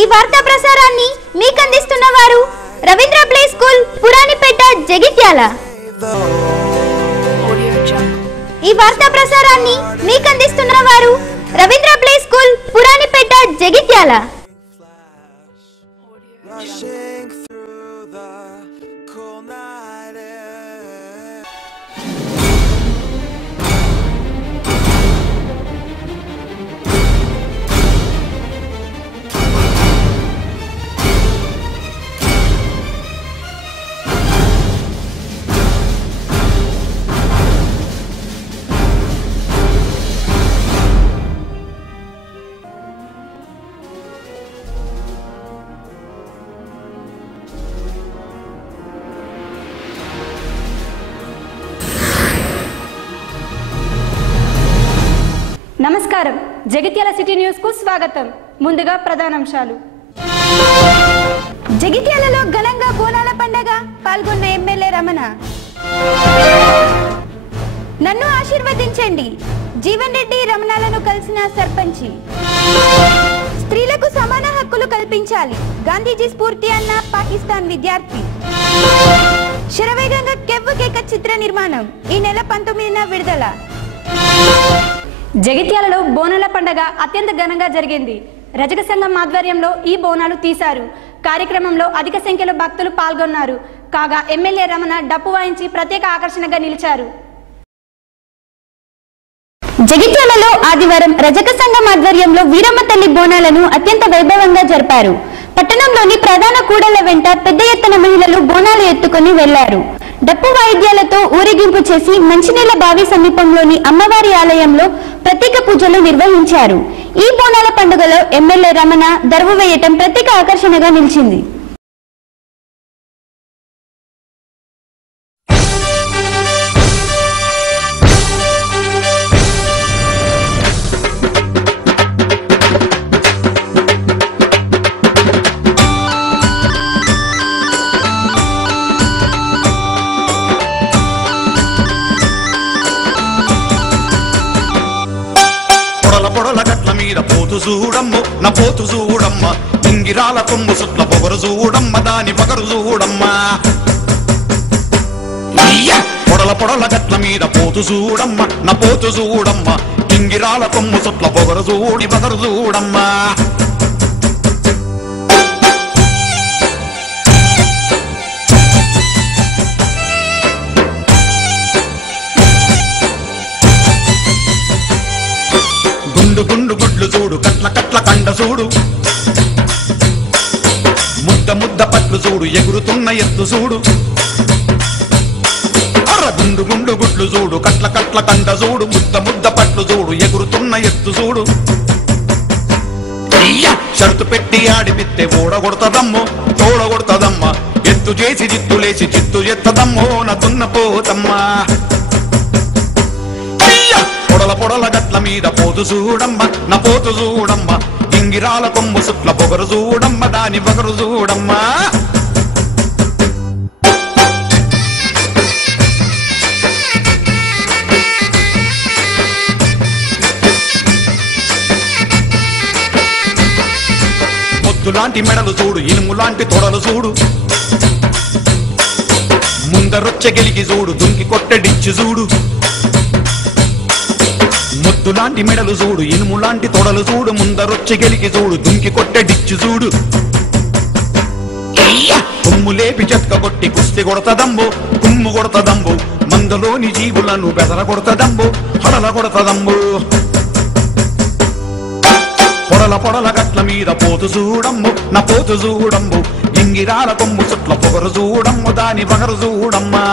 ఈ వార్తా ప్రసారాన్ని మీకు అందిస్తున్న వారు రవీంద్ర ప్లే స్కూల్ పురాణిపేట జగిత్యాల. ఈ వార్తా ప్రసారాన్ని మీకు అందిస్తున్న వారు రవీంద్ర ప్లే స్కూల్ పురాణిపేట జగిత్యాల. నమస్కారం, జగిత్యాల సిటీ న్యూస్ కు స్వాగతం. ముందుగా ప్రధానాంశాలు. జగిత్యాలలో ఘనంగా బోనాల పండగ పాల్గొన్న ఎమ్మెల్యే రమణ. నన్ను ఆశీర్వదించండి, జీవన్ రెడ్డి రమణాలను కలిసిన సర్పంచి. స్త్రీలకు సమాన హక్కులు కల్పించాలి, గాంధీజీ స్ఫూర్తి అన్న పాకిస్తాన్ విద్యార్థి. శరవేగంగా కెవ్వు కేక చిత్ర నిర్మాణం ఈ నెల 19న విడుదల. జగిత్యాలలో బోనాల పండగ అత్యంత ఘనంగా జరిగింది. రజక సంఘం ఆధ్వర్యంలో ఈ బోనాలు తీశారు. కార్యక్రమంలో అధిక సంఖ్యలో భక్తులు పాల్గొన్నారు. కాగా ఎమ్మెల్యే రమణ డప్పు వాయించి ప్రత్యేక ఆకర్షణగా నిలిచారు. జగిత్యాలలో ఆదివారం రజక సంఘం ఆధ్వర్యంలో వీరమ్మ తల్లి బోనాలను అత్యంత వైభవంగా జరిపారు. పట్టణంలోని ప్రధాన కూడళ్ల వెంట పెద్ద ఎత్తున మహిళలు బోనాలు ఎత్తుకుని వెళ్లారు. డప్పు వాయిద్యాలతో ఊరేగింపు చేసి మంచినీళ్ల బావి సమీపంలోని అమ్మవారి ఆలయంలో ప్రత్యేక పూజలు నిర్వహించారు. ఈ బోనాల పండుగలో ఎమ్మెల్యే రమణ దర్వు వేయటం ప్రత్యేక ఆకర్షణగా నిలిచింది. పోతు చూడమ్మ నా పోతు చూడమ్మ, ఇంగిరాల కొమ్ము సుట్ల పొగరు చూడమ్మ, దాని పగరు చూడమ్మ. పొడల పొడల గట్ల మీద పోతు చూడమ్మ నా పోతు చూడమ్మ, ఇంగిరాల కొమ్ము సుట్ల పొగరు చూడి పగరు చూడమ్మ. గుండు గుడ్లు చూడు, కట్ల కట్ల కండ చూడు, ముద్ద ముద్ద పట్లు చూడు, ఎగురుతున్న ఎత్తు చూడు. అర గుండు గుండు గుడ్లు చూడు, కట్ల కట్ల కండ చూడు, ముద్ద ముద్ద పట్లు చూడు, ఎగురుతున్న ఎత్తు చూడు. షరతు పెట్టి ఆడిపిత్తే ఓడగొడతదమ్మో తోడగొడతదమ్మ, ఎత్తు చేసి జిత్తులేసి చిత్తు ఎత్తదమ్మో నా దున్న పోతమ్మా. పొడల పొడల గట్ల మీద పోతు చూడమ్మ నా పోతు చూడమ్మ, ఇంగిరాల కొమ్ము సుట్ల పొగరు చూడమ్మ, దాని పగరు చూడమ్మ. మొద్దులాంటి మెడలు చూడు, ఇనుము లాంటి తొడలు చూడు, ముందరొచ్చ గెలిగి చూడు, దుంకి కొట్టడిచ్చి చూడు. ముద్దులాంటి మెడలు చూడు, ఇనుము లాంటి తొడలు చూడు, ముందరొచ్చి గెలికి చూడు, దుంకి కొట్టడిచ్చు చూడు. కొమ్ము లేపి చెత్క కొట్టి కుస్తి కొడతదంబో, కుమ్ము కొడతదంబో, మందలోని జీవులను బెదర కొడతదంబో, హడల కొడతదంబో. పొడల పొడల గట్ల మీద పోతు చూడమ్ము నా పోతు చూడమ్ము, ఇంగిరాల కొమ్ము చుట్ల పొగరు చూడమ్ము, దాని పగరు చూడమ్మా.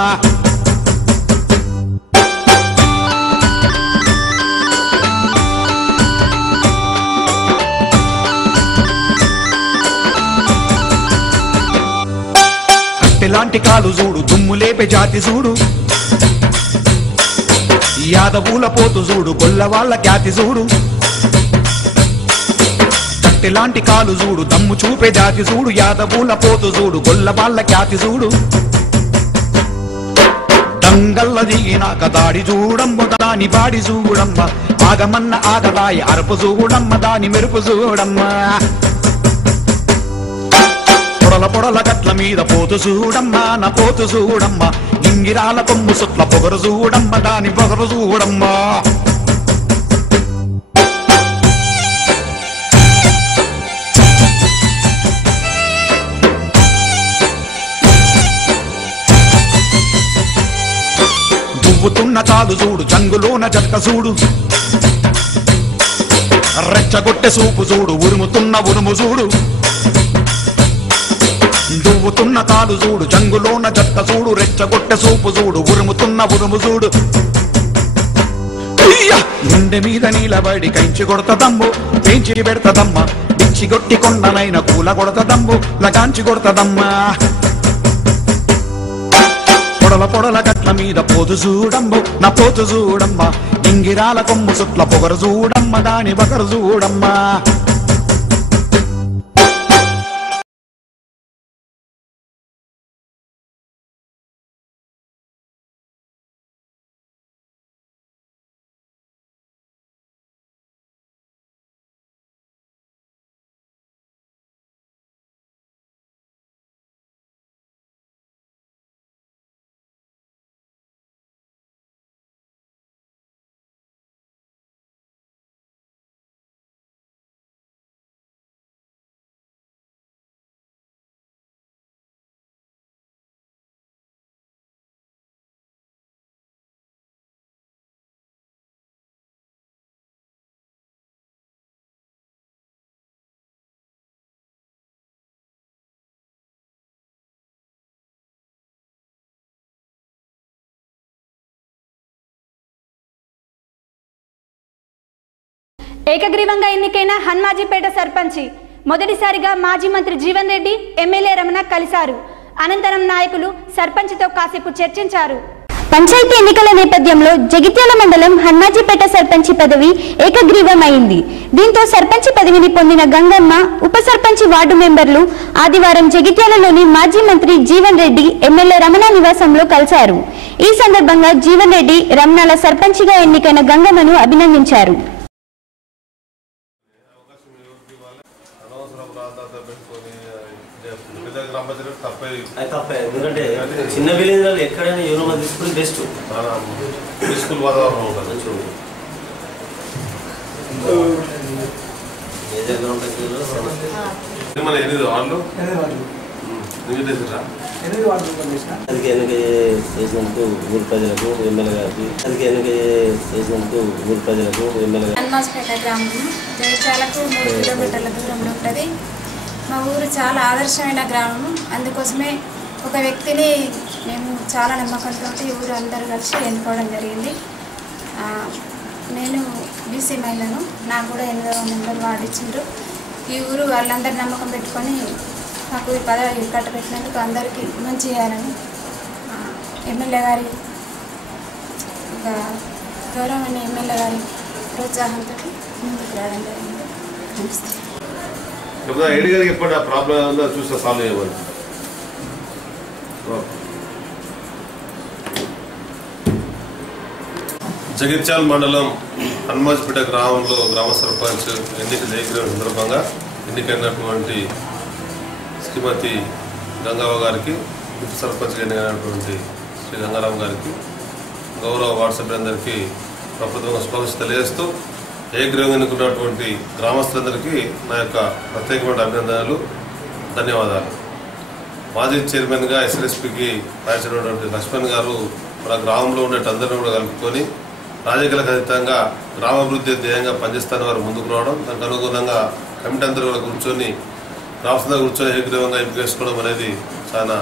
లాంటి కాలు చూడు, దుమ్ము లేపే జాతి చూడు, యాదవుల పోతు చూడు, గొల్ల వాళ్ళ ఖ్యాతి చూడు. కట్టెలాంటి కాలు చూడు, దమ్ము చూపే జాతి చూడు, యాదవుల పోతు చూడు, గొల్ల వాళ్ళ ఖ్యాతి చూడు. దంగల్ల దిగినాక దాడి చూడమ్మ, దాని బాడి చూడమ్మ, ఆగమన్న ఆగదాయి అరపు చూడమ్మ, దాని మెరుపు చూడమ్మ. పొడల గట్ల మీద పోతు చూడమ్మా నా పోతు చూడమ్మా ఇంగిరాల కొమ్ము సుట్ల పొగరు చూడమ్మ దాని పొగరు చూడమ్మా దువ్వుతున్న కాలు చూడు జంగులోన జట్క చూడు రెచ్చగొట్టె సూపు చూడు ఉరుముతున్న ఉరుము చూడు దువ్వుతున్న కాలు చూడు జంగులోన జట్క చూడు రెచ్చగొట్టె సూపు చూడు ఉరుముతున్న ఉరుము చూడు గుండె మీద నీలబడి కంచి కొడతదమ్ము పెంచి పెడతదమ్మ పిచ్చి గొట్టి కొండనైన కూల కొడతదమ్ము లగాంచి కొడతదమ్మా పొడల పొడల గట్ల మీద పోతు చూడమ్ము నా పోతు చూడమ్మ ఇంగిరాల కొమ్ము సుట్ల పొగరు చూడమ్మ దాని బగరు చూడమ్మా ఏకగ్రీవంగా ఎన్నికైన హన్మాజీపేట సర్పంచి మొదటిసారిగా మాజీ మంత్రి జీవన్ రెడ్డి ఎమ్మెల్యే రమణ కలిశారు. అనంతరం నాయకులు సర్పంచ్తో కాసేపు చర్చించారు. పంచాయతీ ఎన్నికల నేపథ్యంలో జగిత్యాల మండలం హన్మాజీపేట సర్పంచి పదవి ఏకగ్రీవమైంది. దీంతో సర్పంచి పదవిని పొందిన గంగమ్మ, ఉప సర్పంచి వార్డు మెంబర్లు ఆదివారం జగిత్యాలలోని మాజీ మంత్రి జీవన్ రెడ్డి ఎమ్మెల్యే రమణ నివాసంలో కలిశారు. ఈ సందర్భంగా జీవన్ రెడ్డి రమణల సర్పంచిగా ఎన్నికైన గంగమ్మను అభినందించారు. ఎందుకంటే చిన్న విలేజ్ ఎక్కడైనా ఎవరో తీసుకుని బెస్ట్ స్కూల్ వాతావరణం ఉంటుంది. అందుకే ఎన్నిక చేసినందుకు ఊరు ప్రజలకు ఎమ్మెల్యే గారికి హన్మాజీపేట గ్రామం జగిత్యాలకు 3 కిలోమీటర్ల దూరంలో ఉంటుంది. మా ఊరు చాలా ఆదర్శమైన గ్రామం. అందుకోసమే ఒక వ్యక్తిని మేము చాలా నమ్మకంతో ఊరు అందరూ కలిసి ఎన్నుకోవడం జరిగింది. నేను బీసీ మహిళను, నాకు కూడా 8వ నెంబర్ వార్డు ఇచ్చిండ్రు. ఈ ఊరు వాళ్ళందరూ నమ్మకం పెట్టుకొని నాకు ఈ పదవి కట్టబెట్టినందుకు అందరికీ మంచి చేయాలని ఎమ్మెల్యే గారి గౌరవమైన ఎమ్మెల్యే గారి ప్రోత్సాహంతో ముందుకు రావడం జరిగింది. నమస్తే. జగిత్యాల మండలం హన్మాజీపేట గ్రామంలో గ్రామ సర్పంచ్ ఎన్నిక జరిగిన సందర్భంగా ఎన్నికైనటువంటి శ్రీమతి గంగవ్వ గారికి, ఉప సర్పంచ్గా ఎన్నికైనటువంటి శ్రీ గంగారాం గారికి, గౌరవ వార్డు సభ్యులందరికీ ప్రభుత్వంగా శుభాకాంక్షలు తెలియజేస్తూ ఏకగ్రీవంగా ఎన్నుకున్నటువంటి గ్రామస్తులందరికీ నా యొక్క ప్రత్యేకమైన అభినందనలు, ధన్యవాదాలు. మాజీ చైర్మన్గా ఎస్ఎల్ఎస్పీకి రాయించినటువంటి లక్ష్మణ్ గారు మన గ్రామంలో ఉన్నట్టు అందరినీ కూడా కలుపుకొని రాజకీయాలకు అతీతంగా గ్రామాభివృద్ధి ధ్యేయంగా పనిచేస్తాను వారు ముందుకు రావడం, దానికి అనుగుణంగా కమిటీ అందరూ కూడా కూర్చొని రాష్ట్రంలో కూర్చొని ఏకగ్రీవంగా ఎంపిక చేసుకోవడం అనేది చాలా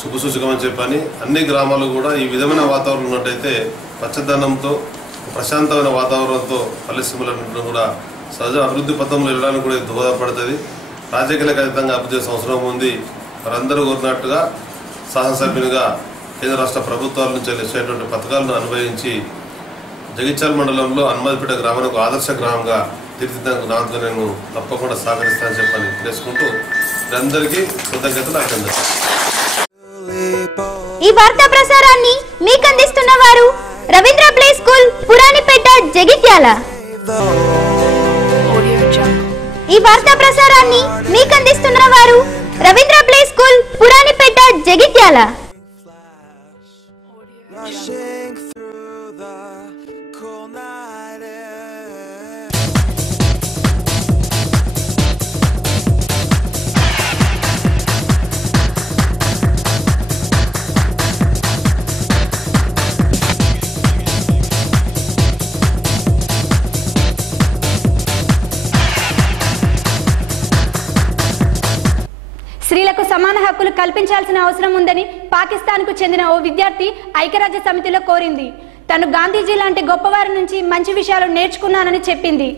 శుభసూచకమని చెప్పని, అన్ని గ్రామాలు కూడా ఈ విధమైన వాతావరణం ఉన్నట్టయితే పచ్చదనంతో ప్రశాంతమైన వాతావరణంతో పల్లెసీమలను కూడా సహజ అభివృద్ధి పథంలో వెళ్ళడానికి కూడా దోహదపడుతుంది. రాజకీయాలకు అతీతంగా అభివృద్ధి చేసే అవసరం ఉంది. వారందరూ కోరినట్టుగా శాసనసభ్యునిగా కేంద్ర రాష్ట్ర ప్రభుత్వాల నుంచి వచ్చేటువంటి పథకాలను అనుభవించి జగిత్యాల మండలంలో హన్మాజీపేట గ్రామానికి ఆదర్శ గ్రామంగా తీర్చిదిద్దడానికి నాతో నేను తప్పకుండా సహకరిస్తానని చెప్పని తెలుసుకుంటూ అందరికీ కృతజ్ఞతలు అభినందనలు. ఈ వార్తా ప్రసారాన్ని మీకు అందిస్తున్న వారు రవీంద్ర ప్లే స్కూల్, పురాణిపేట, జగిత్యాల. ఈ వార్తా ప్రసారాన్ని మీకు అందిస్తున్న వారు రవీంద్ర ప్లే స్కూల్, పురాణిపేట, జగిత్యాల. స్త్రీలకు సమాన హక్కులు కల్పించాల్సిన అవసరం ఉందని పాకిస్తాన్కు చెందిన ఓ విద్యార్థి ఐక్యరాజ్య సమితిలో కోరింది. తను గాంధీజీ లాంటి గొప్పవారి నుంచి మంచి విషయాలు నేర్చుకున్నానని చెప్పింది.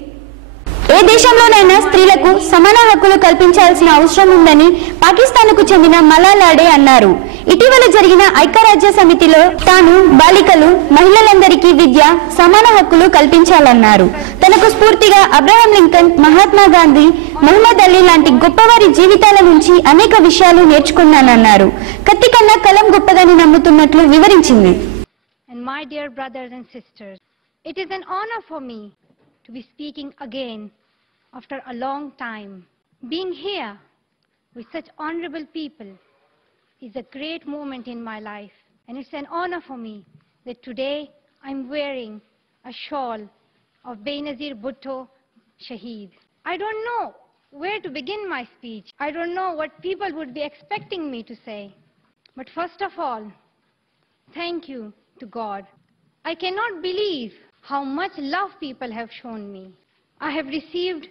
ఏ దేశంలోనైనా స్త్రీలకు సమాన హక్కులు కల్పించాల్సిన అవసరం ఉందని పాకిస్తాన్కు చెందిన మలాలాడే అన్నారు. ఇటీవల జరిగిన ఐక్యరాజ్య సమితిలో తాను బాలికలు, మహిళలందరికీ విద్య, సమాన హక్కులు కల్పించాలన్నారు. తనకు స్ఫూర్తిగా అబ్రహాం లింకన్, మహాత్మా గాంధీ, మహమ్మద్ అలీ లాంటి గొప్పవారి జీవితాల నుంచి అనేక విషయాలు నేర్చుకున్నానన్నారు. కత్తి కన్నా కలం గొప్పదని నమ్ముతున్నట్లు వివరించింది. And my dear brothers and sisters, it is an honor for me to be speaking again after a long time. Being here with such honorable people is a great moment in my life, and it's an honor for me that today I'm wearing a shawl of Benazir Bhutto Shaheed. I don't know where to begin my speech. I don't know what people would be expecting me to say. But first of all, thank you to God. I cannot believe how much love people have shown me. I have received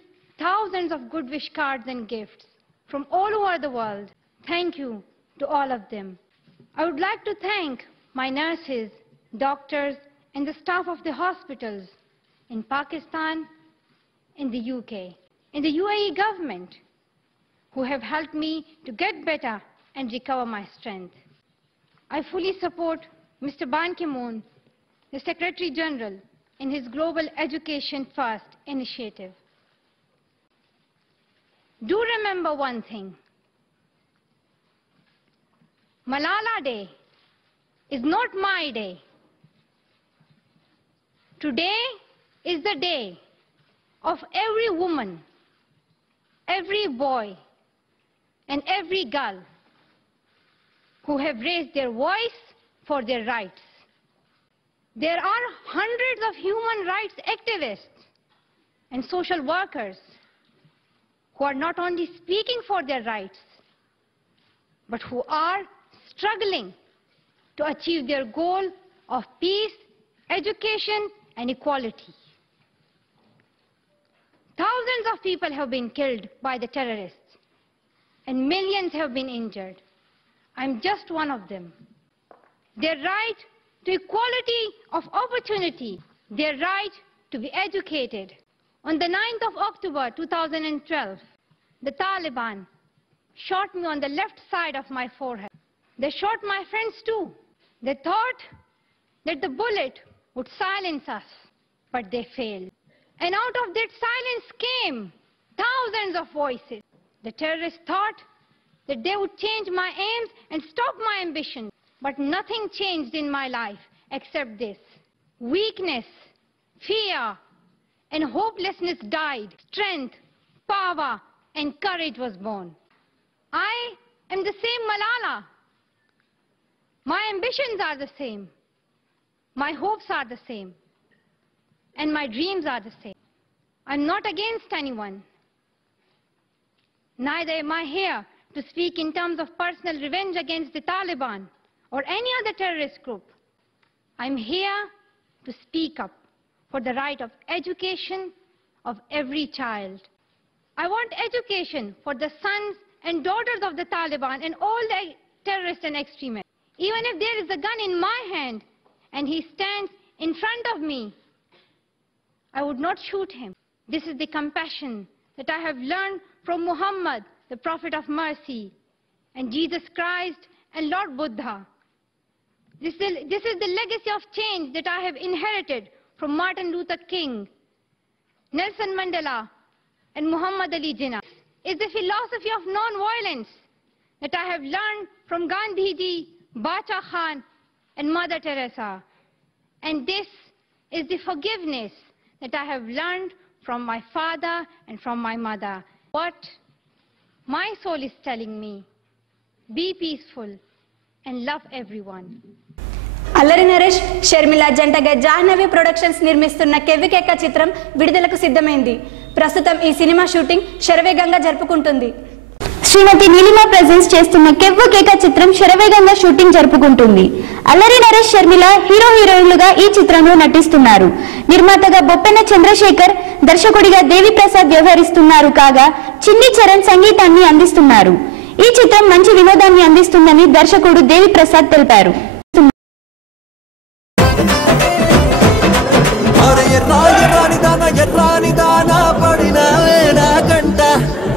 thousands of good wish cards and gifts from all over the world. Thank you to all of them. I would like to thank my nurses, doctors, and the staff of the hospitals in Pakistan, in the UK, in the UAE government, who have helped me to get better and recover my strength. I fully support Mr. Ban Ki-moon, the Secretary General, in his Global Education First initiative. Do remember one thing. Malala Day is not my day. Today is the day of every woman, every boy, and every girl who have raised their voice for their rights. There are hundreds of human rights activists and social workers who are not only speaking for their rights, but who are struggling to achieve their goal of peace, education, and equality. Thousands of people have been killed by the terrorists, and millions have been injured. I'm just one of them. Their right to equality of opportunity, their right to be educated. On the 9th of October 2012, the Taliban shot me on the left side of my forehead. They shot my friends too. They thought that the bullet would silence us, but they failed. And out of that silence came thousands of voices. The terrorists thought that they would change my aims and stop my ambition. But nothing changed in my life except this. Weakness, fear, and hopelessness died. Strength, power, and courage was born. I am the same Malala. My ambitions are the same. My hopes are the same. And my dreams are the same. I'm not against anyone. Neither am I here to speak in terms of personal revenge against the Taliban or any other terrorist group. I'm here to speak up for the right of education of every child. I want education for the sons and daughters of the Taliban and all the terrorists and extremists. Even if there is a gun in my hand and he stands in front of me, I would not shoot him. This is the compassion that I have learned from Muhammad, the Prophet of Mercy, and Jesus Christ and Lord Buddha. This is the legacy of change that I have inherited from Martin Luther King, Nelson Mandela, and Muhammad Ali Jinnah. It's the philosophy of non-violence that I have learned from Gandhiji, Bacha Khan, and Mother Teresa. And this is the forgiveness that I have learned from my father and from my mother. What my soul is telling me, be peaceful and love everyone. Allari Naresh Sharmila జంటగా Jahnavi productions నిర్మిస్తున్న కెవ్వికెక్క చిత్రం విడుదలకు సిద్ధమైంది. ప్రస్తుతం ఈ cinema shooting శరవేగంగా జరుపుకుంటుంది. శ్రీమతి Neelima presence చేస్తున్న కెవ్వికెక్క చిత్రం శరవేగంగా షూటింగ్ జరుపుకుంటుంది. అల్లరి నరేష్ షర్మిల హీరోయిన్లుగా ఈ చిత్రంలో నటిస్తున్నారు. నిర్మాతగా బొప్పెన చంద్రశేఖర్, దర్శకుడిగా దేవి ప్రసాద్ వ్యవహరిస్తున్నారు. కాగా చిన్ని చరణ్ సంగీతాన్ని అందిస్తున్నారు. ఈ చిత్రం మంచి వినోదాన్ని అందిస్తుందని దర్శకుడు దేవి ప్రసాద్ తెలిపారు.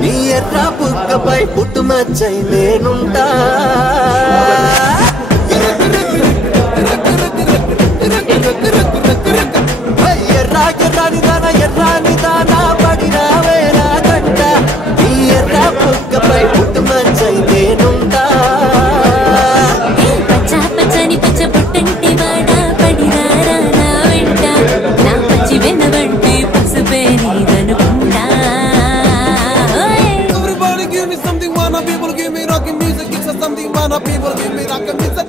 నీ ఎర్ర బుక్కపై పుట్టుమచ్చై నేనుంటా ఎర్రాని దానా పడినా వేలా గంట నీ ఎర్ర బుక్కపై పుట్టుమచ్చై నేనుంటా పచ్చని పచ్చ పుట్టంటి వాడా పడినా నా వెంట నా పచ్చి వెన్నవంటి పసుపే నీదనుకుంటా. People give me rockin' music, it's something man. People give me rockin' music.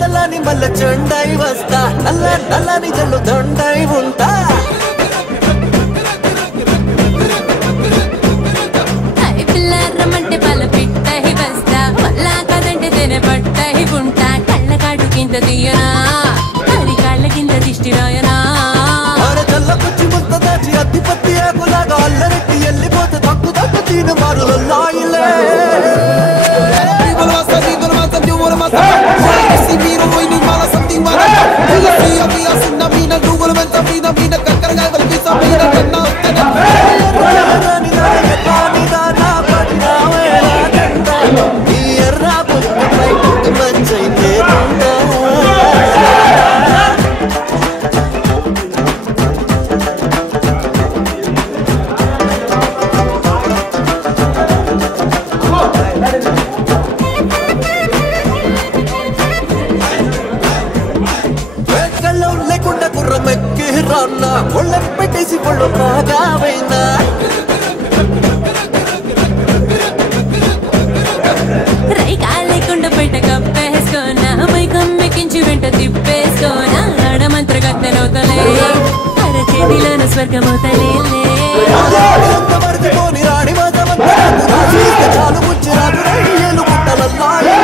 తల్లని మల్ల చెండై వస్తా నల్లని జల్లు దండై ఉంటా రమ్మంటే పల పిట్టహి వస్తా మళ్ళా కదంటే తెన పట్టహి ఉంటా. కళ్ళకాడు కింద తీయనా అది కాళ్ళ కింద దిష్టి రాయనా చల్లకొచ్చి ముద్ద దాచి అద్దిపత్తి ఆకులాగా అల్లరెట్టి వెళ్ళిపోతే తక్కు తీను మారులాయిలే లేకుండా కుర్రమెక్కి రాన్న ఒళ్ళ పెట్టేసి ఒళ్ళు బాగావైనా రైకా లేకుండా బయట కప్పేసుకోనా మైకమ్మెక్కించి వెంట తిప్పేసుకోనా ఆడమంత్ర గత్తెనవుతలే అరచేతిలోన స్వర్గమవుతలే మరిచిపోని రాణి చాలు ముచ్చి రాదు రైలు గుట్టలల్లాయే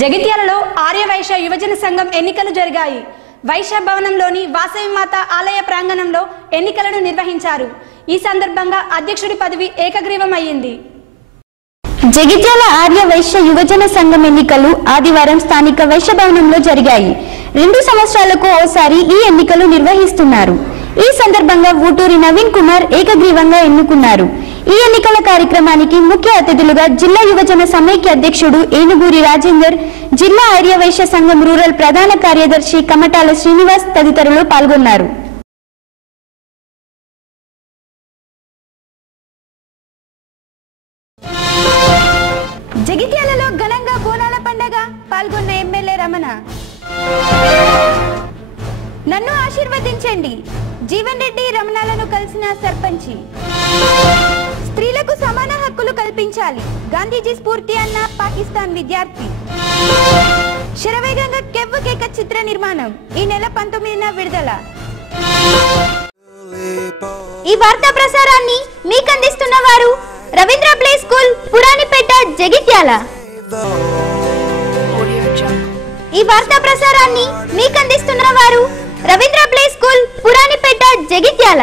జగిత్యాలలో ఆర్యవైశ్య యువజన సంఘం ఎన్నికలు జరిగాయి. వైశ్య భవనంలోని వాసవి మాత ఆలయ ప్రాంగణంలో ఎన్నికలను నిర్వహించారు. ఈ సందర్భంగా అధ్యక్షుడి పదవి ఏకగ్రీవం అయ్యింది. జగిత్యాల ఆర్య వైశ్య యువజన సంఘం ఎన్నికలు ఆదివారం స్థానిక వైశ్య భవనంలో జరిగాయి. 2 సంవత్సరాలకు ఓసారి ఈ ఎన్నికలు నిర్వహిస్తున్నారు. ఈ సందర్భంగా ఊటూరి నవీన్ కుమార్ ఏకగ్రీవంగా ఎన్నుకున్నారు. ఈ ఎన్నికల కార్యక్రమానికి ముఖ్య అతిథులుగా జిల్లా యువజన సమైక్య అధ్యక్షుడు ఏనుగూరి రాజేందర్, జిల్లా ఆర్యవైశ్య సంఘం రూరల్ ప్రధాన కార్యదర్శి కమటాల శ్రీనివాస్ తదితరులు పాల్గొన్నారు. జగిత్యాలలో ఘనంగా బోనాల పండగ పాల్గొన్న ఎమ్మెల్యే రమణ. నన్ను ఆశీర్వదించండి, జీవన్ రెడ్డి రమణాలను కలిసిన సర్పంచి. స్త్రీలకు సమాన హక్కులు కల్పించాలి, గాంధీజీ స్ఫూర్తి అన్న పాకిస్తాన్ విద్యార్థి. శరవేగంగా కెవ్వు కేక చిత్ర నిర్మాణం ఈ నెల 19న విడుదల. ఈ వార్తా ప్రసారాన్ని మీకు అందిస్తున్న వారు రవీంద్ర ప్లే స్కూల్, పురాణిపేట, జగిత్యాల. ఈ వార్తా ప్రసారాన్ని మీకు అందిస్తున్న వారు రవీంద్ర ప్లే స్కూల్, పురాణిపేట, జగిత్యాల.